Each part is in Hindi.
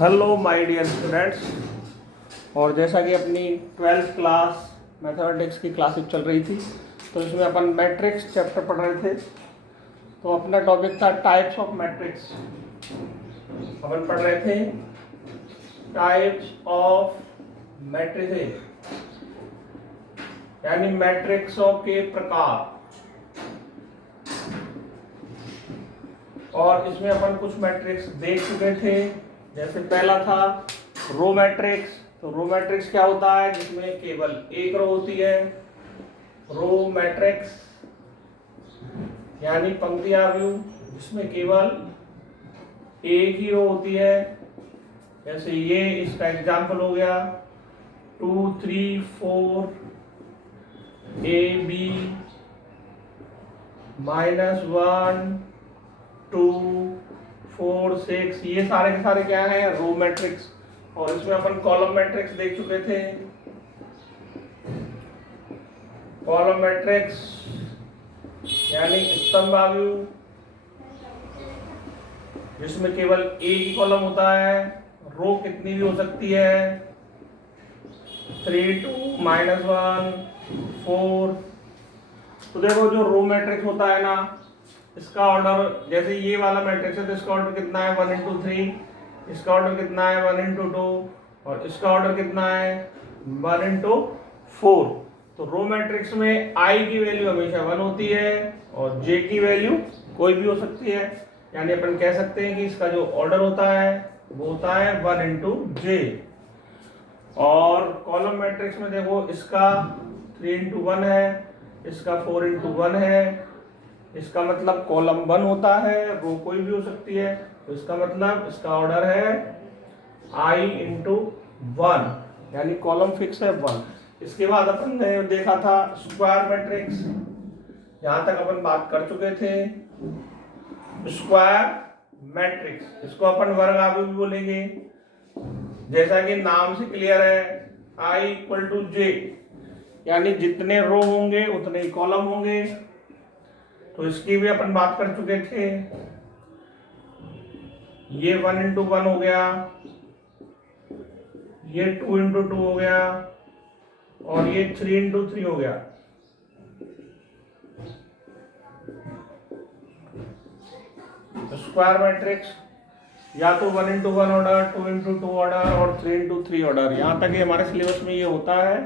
Hello my dear students. और जैसा कि अपनी 12th क्लास मैथमेटिक्स की क्लासेस चल रही थी, तो इसमें अपन मैट्रिक्स चैप्टर पढ़ रहे थे। तो अपना टॉपिक था टाइप्स ऑफ मैट्रिक्स। अपन पढ़ रहे थे टाइप्स ऑफ मैट्रिसेस, यानी मैट्रिक्सों के प्रकार। और इसमें अपन कुछ मैट्रिक्स देख चुके थे। जैसे पहला था रो मैट्रिक्स। तो रो मैट्रिक्स क्या होता है? जिसमें केवल एक रो होती है। रो मैट्रिक्स यानी पंक्तियां व्यू, जिसमें केवल एक ही रो होती है। जैसे ये इसका एग्जाम्पल हो गया 2 3 4 AB -1 2 4 6, ये सारे के सारे क्या है? Row matrix. और इसमें अपन कॉलम मैट्रिक्स देख चुके थे। कॉलम मैट्रिक्स यानी स्तंभाव्यू, जिसमें केवल एक ही कॉलम होता है। रो कितनी भी हो सकती है, 3 2 -1 4। तो देखो, जो रो मैट्रिक्स होता है ना, इसका ऑर्डर, जैसे ये वाला मैट्रिक्स है तो इसका ऑर्डर कितना है? 1 into 3। इसका ऑर्डर कितना है? 1 into 2। और इसका ऑर्डर कितना है? 1 into 4। तो रो मैट्रिक्स में आई की वैल्यू हमेशा 1 होती है और जे की वैल्यू कोई भी हो सकती है। यानी अपन कह सकते हैं कि इसका जो ऑर्डर होता है वो होता है 1 into j। और कॉलम मैट्रिक्स में देखो, इसका 3 into 1 है, इसका 4 into 1 है। इसका मतलब कॉलम 1 होता है, रो कोई भी हो सकती है। तो इसका मतलब इसका ऑर्डर है I into 1, यानी कॉलम फिक्स है 1। इसके बाद अपन ने देखा था स्क्वायर मैट्रिक्स। यहां तक अपन बात कर चुके थे। स्क्वायर मैट्रिक्स, इसको अपन वर्गाव्यू भी बोलेंगे। जैसा कि नाम से क्लियर है, I = J, यानी जितने रो होंगे उतने ही कॉलम होंगे। तो इसकी भी अपन बात कर चुके थे। ये 1 into 1 हो गया, ये 2 into 2 हो गया, और ये 3 into 3 हो गया। तो स्क्वायर मैट्रिक्स या तो 1 into 1 ऑर्डर, 2 into 2 ऑर्डर और 3 into 3 ऑर्डर। यहाँ तक ये हमारे सिलेबस में ये होता है।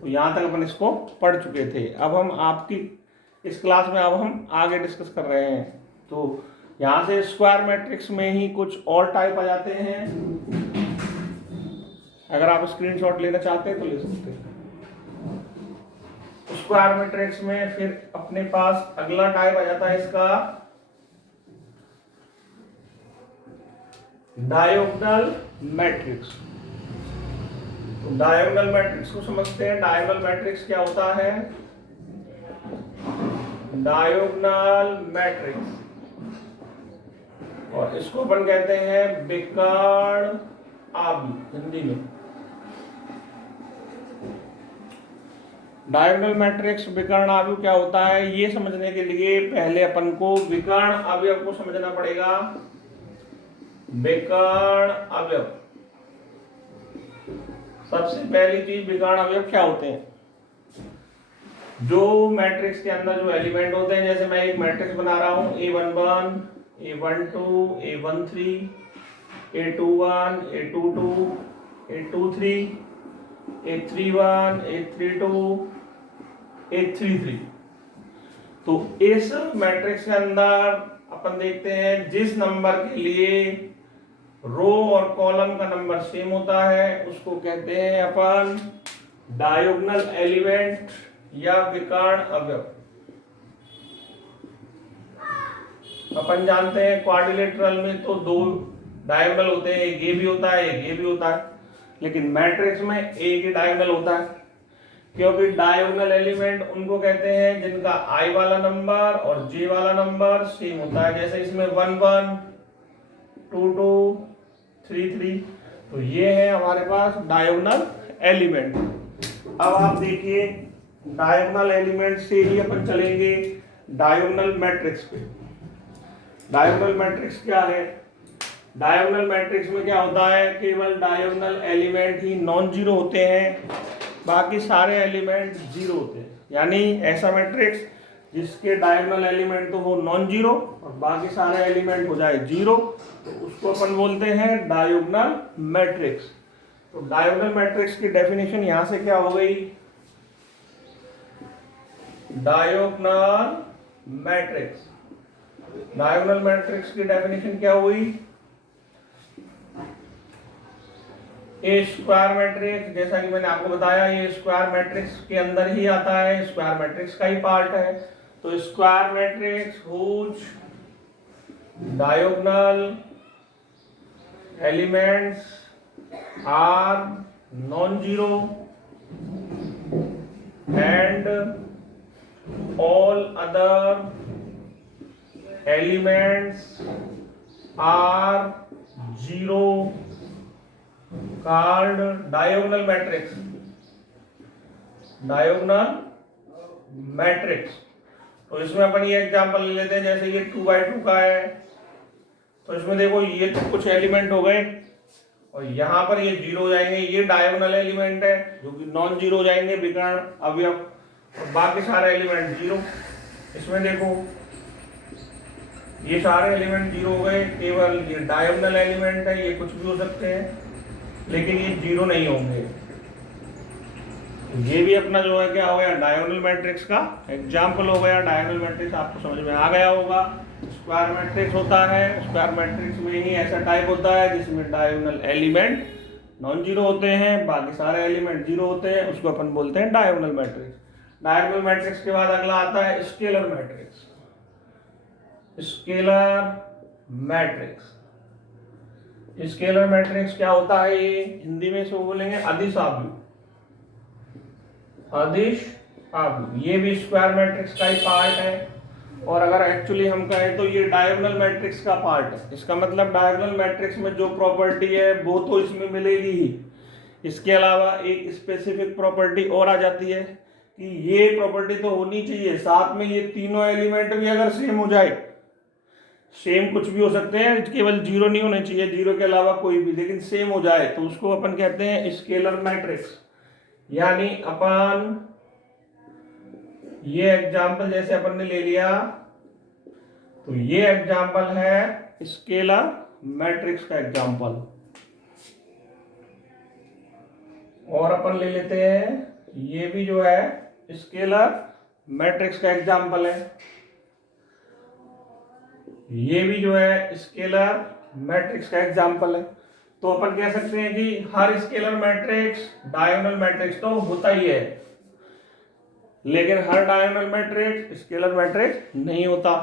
तो यहाँ तक अपन इसको पढ़ चुके थे। अब हम आपकी इस क्लास में अब हम आगे डिस्कस कर रहे हैं। तो यहाँ से स्क्वायर मैट्रिक्स में ही कुछ और टाइप आ जाते हैं। अगर आप स्क्रीनशॉट लेना चाहते हैं तो ले सकते हैं। स्क्वायर मैट्रिक्स में फिर अपने पास अगला टाइप आ जाता है इसका डायगोनल मैट्रिक्स। तो डायगोनल मैट्रिक्स को समझते हैं। डायगोनल मैट्रिक्स क्या होता है? डायगोनल मैट्रिक्स, और इसको अपन कहते हैं विकर्ण आव्यूह हिंदी में। डायगोनल मैट्रिक्स विकर्ण आव्यूह क्या होता है, ये समझने के लिए पहले अपन को विकर्ण अवयव को समझना पड़ेगा। विकर्ण अवयव, सबसे पहली चीज, विकर्ण अवयव क्या होते हैं? जो मैट्रिक्स के अंदर जो एलिमेंट होते हैं, जैसे मैं एक मैट्रिक्स बना रहा हूं A11 A12 A13 A21 A22 A23 A31 A32 A33। तो इस मैट्रिक्स के अंदर अपन देखते हैं जिस नंबर के लिए रो और कॉलम का नंबर सेम होता है उसको कहते हैं अपन डायगोनल एलिमेंट या विकर्ण अवयव। अपन जानते हैं क्वाड्रिलेटरल में तो दो डायगोनल होते हैं, एक ये भी होता है एक ये भी होता है। लेकिन मैट्रिक्स में एक ही डायगोनल होता है, क्योंकि डायगोनल एलिमेंट उनको कहते हैं जिनका I वाला नंबर और J वाला नंबर सेम होता है। जैसे इसमें 1 1 2 2 3 3। तो ये है हमारे पास डायगोनल एलिमेंट। अब आप देखिए, डायगोनल एलिमेंट से ही अपन चलेंगे डायगोनल मैट्रिक्स पे। डायगोनल मैट्रिक्स क्या है? डायगोनल मैट्रिक्स में क्या होता है, केवल डायगोनल एलिमेंट ही नॉन जीरो होते हैं, बाकी सारे एलिमेंट जीरो होते हैं। यानी ऐसा मैट्रिक्स जिसके डायगोनल एलिमेंट तो हो नॉन जीरो और बाकी सारे एलिमेंट हो जाए जीरो, तो उसको अपन बोलते हैं डायगोनल मैट्रिक्स। तो डायगोनल मैट्रिक्स की डेफिनेशन यहां से क्या हो गई, डायगोनल मैट्रिक्स, डायगोनल मैट्रिक्स की डेफिनेशन क्या हुई, ए स्क्वायर मैट्रिक्स, जैसा कि मैंने आपको बताया ये स्क्वायर मैट्रिक्स के अंदर ही आता है, स्क्वायर मैट्रिक्स का ही पार्ट है। तो square matrix whose diagonal elements are non zero and all other elements are zero called diagonal matrix, diagonal matrix. तो इसमें अपन ये एग्जांपल ले लेते हैं, जैसे ये 2x2 का है, तो इसमें देखो ये तो कुछ एलिमेंट हो गए और यहाँ पर ये जीरो हो जाएंगे, ये डायगोनल एलिमेंट है जो कि नॉन जीरो हो जाएंगे विकर्ण अवयव, और बाकी सारे एलिमेंट जीरो। इसमें देखो ये सारे एलिमेंट जीरो हो गए, केवल ये डायगोनल एलिमेंट है, ये कुछ भी हो सकते हैं लेकिन ये जीरो नहीं होंगे। ये भी अपना जो है क्या हो गया, डायगोनल मैट्रिक्स का एग्जाम्पल हो गया। डायगोनल मैट्रिक्स आपको समझ में आ गया होगा। स्क्वायर मैट्रिक्स होता है, स्क्वायर मैट्रिक्स में ही ऐसा टाइप होता है जिसमें डायगोनल एलिमेंट नॉन जीरो होते हैं, बाकी सारे एलिमेंट जीरो होते हैं, उसको अपन बोलते हैं डायगोनल मैट्रिक्स। डायगोनल मैट्रिक्स के बाद अगला आता है scalar matrix. Scalar matrix, scalar matrix क्या होता है, ये हिंदी में इसको बोलेंगे अदिश आव्यूह, अदिश आव्यूह। ये भी स्क्वायर मैट्रिक्स का ही पार्ट है, और अगर एक्चुअली हम कहें तो ये डायगोनल मैट्रिक्स का पार्ट है। इसका मतलब डायगोनल मैट्रिक्स में जो प्रॉपर्टी है वो तो इसमें मिलेगी ही, इसके अलावा एक स्पेसिफिक प्रॉपर्टी और आ जाती है कि ये प्रॉपर्टी तो होनी चाहिए साथ में ये तीनों एलिमेंट भी अगर सेम हो जाए, सेम कुछ भी हो सकते हैं, केवल जीरो नहीं होने चाहिए, जीरो के अलावा कोई भी, लेकिन सेम हो जाए तो उसको अपन कहते हैं स्केलर मैट्रिक्स। यानी अपन ये एग्जांपल जैसे अपन ने ले लिया, तो ये एग्जांपल है स्केलर मैट्रिक्स का एग्जांपल। और अपन ले लेते हैं ये भी जो है स्केलर मैट्रिक्स का एग्जांपल है, ये भी जो है स्केलर मैट्रिक्स का एग्जांपल है। तो अपन कह सकते हैं कि हर स्केलर मैट्रिक्स डायगोनल मैट्रिक्स तो होता ही है, लेकिन हर डायगोनल मैट्रिक्स स्केलर मैट्रिक्स नहीं होता।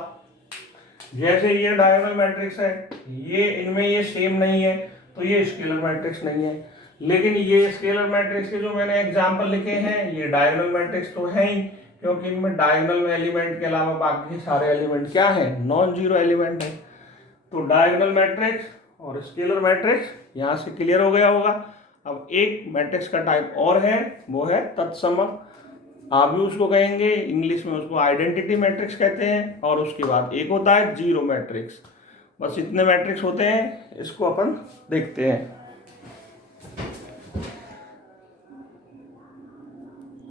जैसे ये डायगोनल मैट्रिक्स है, ये इनमें ये सेम नहीं है तो ये स्केलर मैट्रिक्स नहीं है, लेकिन ये स्केलर मैट्रिक्स के जो मैंने एग्जांपल लिखे हैं ये डायगोनल मैट्रिक्स तो है ही, क्योंकि इनमें डायगोनल एलिमेंट के अलावा बाकी सारे एलिमेंट क्या है, नॉन जीरो एलिमेंट है। तो डायगोनल मैट्रिक्स और स्केलर मैट्रिक्स यहाँ से क्लियर हो गया होगा। अब एक मैट्रिक्स का टाइप और है, वो है तत्सम आव्यूह उसको कहेंगे, इंग्लिश में उसको आइडेंटिटी मैट्रिक्स कहते हैं। और उसके बाद एक होता है जीरो मैट्रिक्स। बस इतने मैट्रिक्स होते हैं, इसको अपन देखते हैं।